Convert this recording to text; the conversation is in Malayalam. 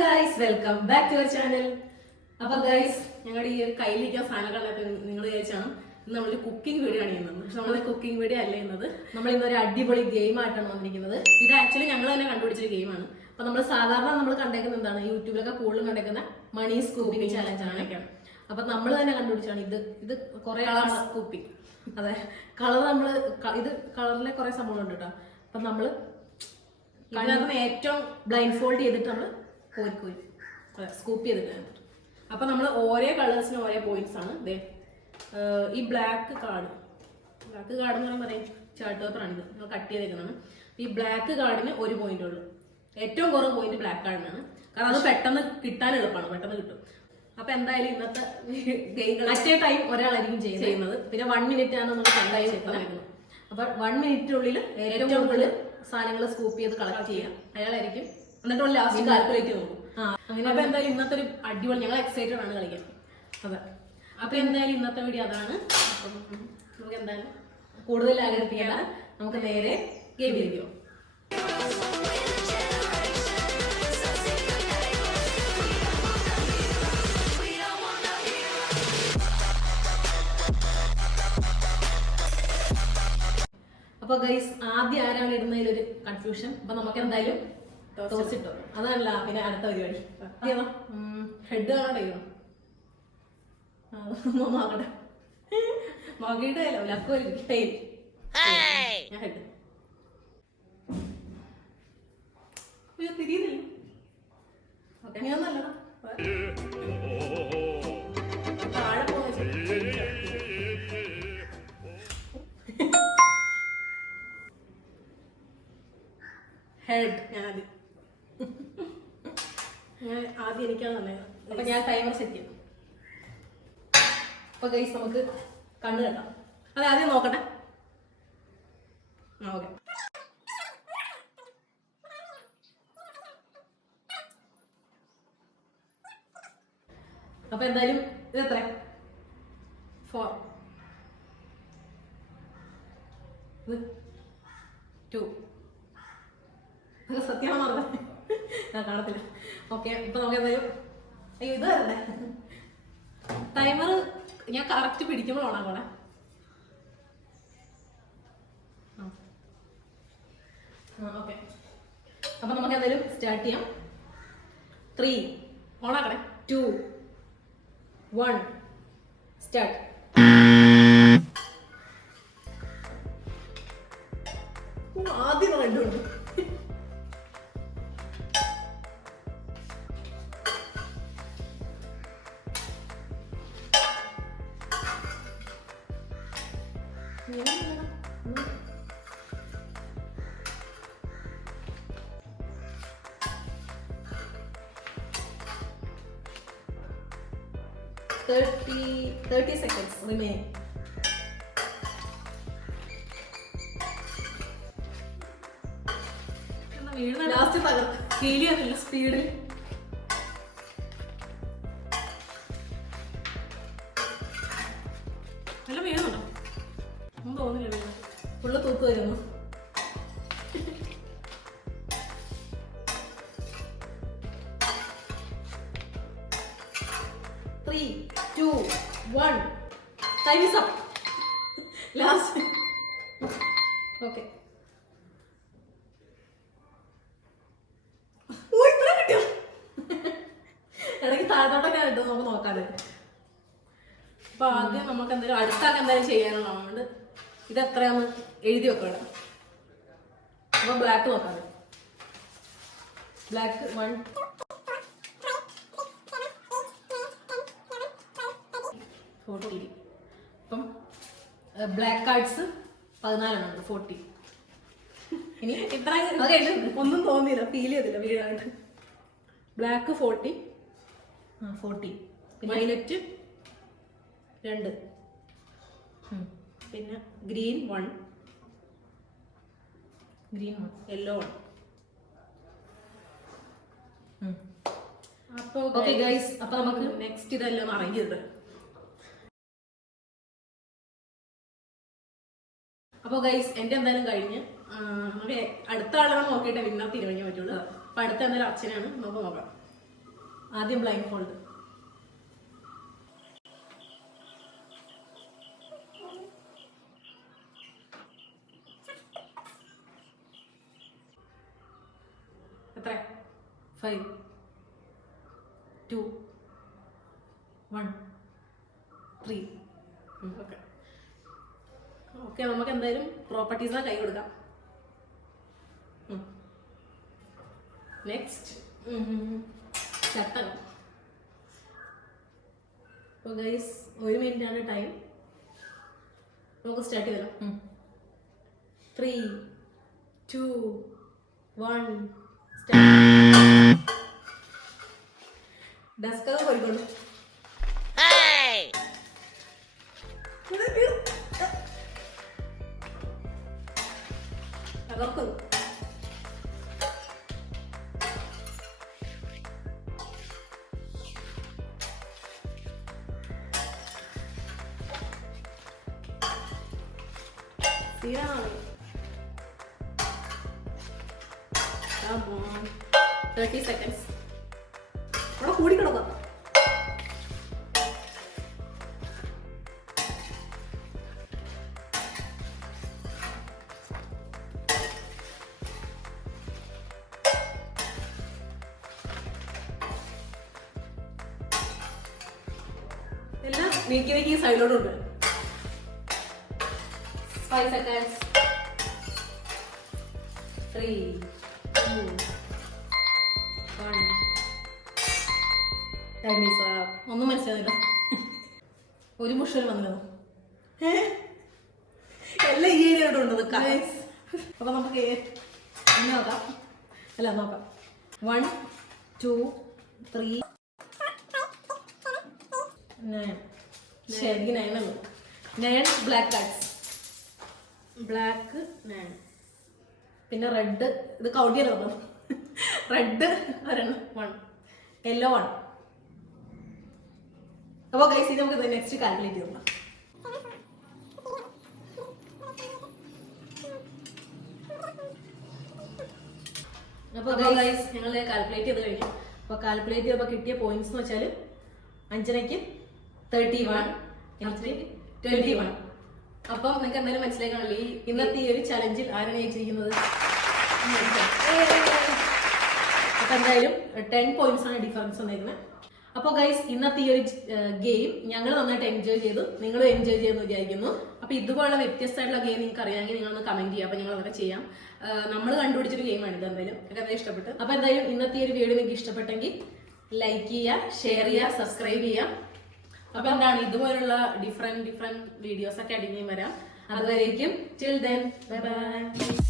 Guys, welcome back to our channel. അപ്പൊ ഗൈസ്, ഞങ്ങളുടെ ഈ ഒരു കയ്യിലിരിക്കുന്ന സാധനങ്ങളൊക്കെ നിങ്ങൾ വിചാരിച്ചാണ് നമ്മളൊരു കുക്കിംഗ് വീഡിയോ ആണ് ചെയ്യുന്നത്. പക്ഷെ നമ്മളൊരു കുക്കിംഗ് വീഡിയോ അല്ല ചെയ്യുന്നത്. നമ്മൾ ഇന്നൊരു അടിപൊളി ഗെയിം ആയിട്ടാണ് വന്നിരിക്കുന്നത്. ഇത് ആക്ച്വലി ഞങ്ങൾ തന്നെ കണ്ടുപിടിച്ചൊരു ഗെയിമാണ്. അപ്പൊ നമ്മൾ സാധാരണ നമ്മൾ കണ്ടേക്കുന്ന എന്താണ്, യൂട്യൂബിലൊക്കെ കൂടുതലും കണ്ടേക്കുന്ന മണി സ്കൂപ്പിംഗ് ചാലഞ്ച് ആണൊക്കെയാണ്. അപ്പൊ നമ്മൾ തന്നെ കണ്ടുപിടിച്ചാണ് ഇത് കുറെ കളർ സ്കൂപ്പിംഗ്. അതെ, കളർ നമ്മള് ഇത് കളറിലെ കുറെ സംഭവങ്ങളുണ്ട് കേട്ടോ. അപ്പൊ നമ്മള് അതിനകത്ത് ഏറ്റവും ബ്ലൈൻഡ് ഫോൾഡ് ചെയ്തിട്ട് നമ്മൾ കോരി സ്കൂപ്പ് ചെയ്തിട്ട്. അപ്പൊ നമ്മൾ ഓരോ കളേഴ്സിന് ഓരോ പോയിന്റ്സ് ആണ്. ഈ ബ്ലാക്ക് കാർഡ് എന്ന് പറയാൻ ചാർട്ട് പേപ്പറാണ്. ഇത് നമ്മൾ കട്ട് ചെയ്തേക്കുന്നതാണ്. ഈ ബ്ലാക്ക് കാർഡിന് ഒരു പോയിന്റ് ഉള്ളൂ. ഏറ്റവും കുറവ് പോയിന്റ് ബ്ലാക്ക് കാർഡിനാണ്. കാരണം അത് പെട്ടെന്ന് കിട്ടാൻ എളുപ്പമാണ്, പെട്ടെന്ന് കിട്ടും. അപ്പൊ എന്തായാലും ഇന്നത്തെ ഗെയിം അറ്റ് എ ടൈം ഒരാളായിരിക്കും ചെയ്യുന്നത്. പിന്നെ 1 മിനിറ്റ് ആണ് നമ്മൾ കണ്ടായി ചെയ്യുന്നത്. അപ്പൊ 1 മിനിറ്റിനുള്ളിൽ ഏറ്റവും കൂടുതൽ സാധനങ്ങൾ സ്കൂപ്പ് ചെയ്ത് കളക്ട് ചെയ്യാം അയാളായിരിക്കും. എന്നിട്ട് ലാസ്റ്റ് കാൽക്കുലേറ്റ് നോക്കും. അങ്ങനെ. അപ്പൊ എന്തായാലും ഇന്നത്തെ ഒരു അടിപൊളി, ഞങ്ങൾ എക്സൈറ്റഡ് ആണ് കളിക്കാൻ. അതെ, അപ്പൊ എന്തായാലും ഇന്നത്തെ വീഡിയോ അതാണ്. അപ്പം നമുക്ക് എന്തായാലും കൂടുതൽ ആഗ്രഹിപ്പിക്കാതെ നമുക്ക് നേരെ ഗെയിമിലേക്ക് പോകും. അപ്പൊ ഗൈസ്, ആദ്യം ആരാണ് ഇടുന്നതിലൊരു കൺഫ്യൂഷൻ. അപ്പൊ നമുക്ക് എന്തായാലും ടോസ് ഇട്ടോ, അതല്ല പിന്നെ അടുത്ത പരിപാടി. ഹെഡ് കാണാണ്ടോ? നോക്കട്ടെ, നോക്കിയിട്ടേ ലക്കോ ടെയിൽ. ഞാൻ ഹെഡ് തിരിയുന്നില്ല. അങ്ങനെയൊന്നല്ല, താഴെ പോകുന്ന ഹെഡ്. ഞാൻ ആദ്യം എനിക്കാണ് തന്നെ. അപ്പൊ ഞാൻ ടൈമർ സെറ്റ് ചെയ്യും. അപ്പൊ ഗൈസ്, നമുക്ക് കണ്ണു കെട്ടാം. അതെ, ആദ്യം നോക്കട്ടെ. ഓക്കെ. അപ്പൊ എന്തായാലും ഇത് എത്ര? 4, 2. സത്യമാണ് പറഞ്ഞത്, ഞാൻ കാണത്തില്ല. ഓക്കെ, ഇപ്പൊ നമുക്ക് എന്തായാലും അയ്യോ ഇത് വരണ്ടേ. ടൈമർ ഞാൻ കറക്റ്റ് പിടിക്കുമ്പോഴാണ് അവിടെ. ഓക്കെ, അപ്പൊ നമുക്ക് എന്തായാലും സ്റ്റാർട്ട് ചെയ്യാം. 3 ഓണാക്കണേ. 2, 1 സ്റ്റാർട്ട്. ആദ്യം കണ്ടുകൊണ്ട് Thirty seconds remain. Last feel ചെയ്യാറില്ല സ്പീഡിൽ. നല്ല വീഴുന്നുണ്ടോ? ഒന്നും തോന്നില്ല. വീഴുന്നു ഫുള്ള് തൂത്ത് വരുന്നു. Three, 2, 1 time is up. Last. Okay. ഇടയ്ക്ക് താഴത്തോട്ടൊക്കെ കിട്ടും, നമുക്ക് നോക്കാതെ. അപ്പൊ ആദ്യം നമുക്ക് എന്തായാലും അടുത്തൊക്കെ എന്തായാലും ചെയ്യാനുള്ളതുകൊണ്ട് ഇത് എത്രയാന്ന് എഴുതി വെക്കണം. അപ്പൊ ബ്ലാക്ക് നോക്കാതെ. ബ്ലാക്ക് 1, 40. അപ്പം ബ്ലാക്ക് കാർഡ്സ് 14 40. ഇനി ഇത്ര ഒന്നും തോന്നിയില്ല, ഫീൽ ചെയ്തില്ല വീഴാണ്ട്. ബ്ലാക്ക് 40, 40. വയലറ്റ് 2, പിന്നെ ഗ്രീൻ 1, യെല്ലോ 1. അപ്പൊ ഓക്കെ ഗൈസ്, അപ്പൊ നമുക്ക് നെക്സ്റ്റ് ഇതെല്ലാം അറേഞ്ച് ചെയ്ത്. അപ്പൊ ഗൈസ്, എന്റെ എന്തായാലും കഴിഞ്ഞ് അടുത്ത ആളുകൾ നോക്കിയിട്ടേ വിന്നർ തീരുമാനിക്കാൻ പറ്റുള്ളൂ. അപ്പൊ അടുത്ത എന്തായാലും അച്ഛനാണ്. നമുക്ക് നോക്കാം. ആദ്യം ബ്ലൈൻഡ് ഫോൾഡ്. എത്ര? 5 2 1 3. ഓക്കെ ഓക്കെ, നമുക്ക് എന്തായാലും പ്രോപ്പർട്ടീസിനെ കൈ കൊടുക്കാം. നെക്സ്റ്റ് ചട്ടൻ. അപ്പോൾ ഗൈസ് 1 മിനിറ്റാണ് ടൈം. നമുക്ക് സ്റ്റാർട്ട് ചെയ്തല്ലോ. 3 2 1 സ്റ്റാർട്ട്. ഡസ്ക് പോയിക്കോളൂ. തകർക്കും. തീരാണ്. 30 seconds. അവിടെ കൂടി കിടക്കാം. എല്ലാം നീക്കി നീക്കി സൈഡിലോട്ടുണ്ട്. 5 seconds. 3 2 1. Time is up. ഒന്നും മനസ്സിലാവില്ല. ഒരു മുഷൽ വന്നത് എല്ലാം ഈ ഏരിയയിലോട്ടുണ്ട്. അപ്പൊ നമുക്ക് നോക്കാം. അല്ല നോക്കാം. 1 2 3 9. ശരി, 9 അല്ലോ. 9 ബ്ലാക്ക് കാർഡ്സ്. ബ്ലാക്ക് 9. പിന്നെ റെഡ്, ഇത് കൗണ്ട് ചെയ്യണോ? Red 1, yellow 1. അപ്പോൾ ഗൈസ് ഇത് നമുക്ക് നെക്സ്റ്റ് കാൽക്കുലേറ്റ് ചെയ്യണം. അപ്പോൾ ഗൈസ് ഞങ്ങൾ കാൽക്കുലേറ്റ് ചെയ്ത് കഴിഞ്ഞു. അപ്പോൾ കാൽക്കുലേറ്റ് ചെയ്തപ്പോൾ കിട്ടിയ പോയിന്റ്സ് എന്ന് വെച്ചാൽ അഞ്ജനയ്ക്ക് 31, എനിക്ക് 21. അപ്പം നിങ്ങൾക്ക് എന്തായാലും മനസ്സിലായി കാണില്ല ഈ ഇന്നത്തെ ഈ ഒരു ചലഞ്ചിൽ ആരാണ് ജയിച്ചിരിക്കുന്നത്. അപ്പം എന്തായാലും 10 പോയിന്റ്സ് ആണ് ഡിഫറൻസ് വന്നിരിക്കുന്നത്. അപ്പോൾ ഗൈസ് ഇന്നത്തെ ഈ ഒരു ഗെയിം ഞങ്ങൾ നന്നായിട്ട് എൻജോയ് ചെയ്തു, നിങ്ങളും എൻജോയ് ചെയ്യുമെന്ന് വിചാരിക്കുന്നു. അപ്പോൾ ഇതുപോലുള്ള വ്യത്യസ്തമായിട്ടുള്ള ഗെയിം നിങ്ങൾക്ക് അറിയാമെങ്കിൽ നിങ്ങളൊന്ന് കമന്റ് ചെയ്യുക. അപ്പോൾ ഞങ്ങൾ അതൊക്കെ ചെയ്യാം. നമ്മൾ കണ്ടുപിടിച്ചൊരു ഗെയിമാണ് ഇത്. എന്തായാലും എനിക്ക് അതേ ഇഷ്ടപ്പെട്ടു. അപ്പോൾ എന്തായാലും ഇന്നത്തെ ഈ ഒരു വീഡിയോ നിങ്ങൾക്ക് ഇഷ്ടപ്പെട്ടെങ്കിൽ ലൈക്ക് ചെയ്യുക, ഷെയർ ചെയ്യുക, സബ്സ്ക്രൈബ് ചെയ്യുക. അപ്പൊ എന്താണ് ഇതുപോലുള്ള ഡിഫറെന്റ് വീഡിയോസ് ഒക്കെ അടിഞ്ഞു വരാം. അതുവരേക്കും ടിൽ ദെൻ ബൈ ബൈ.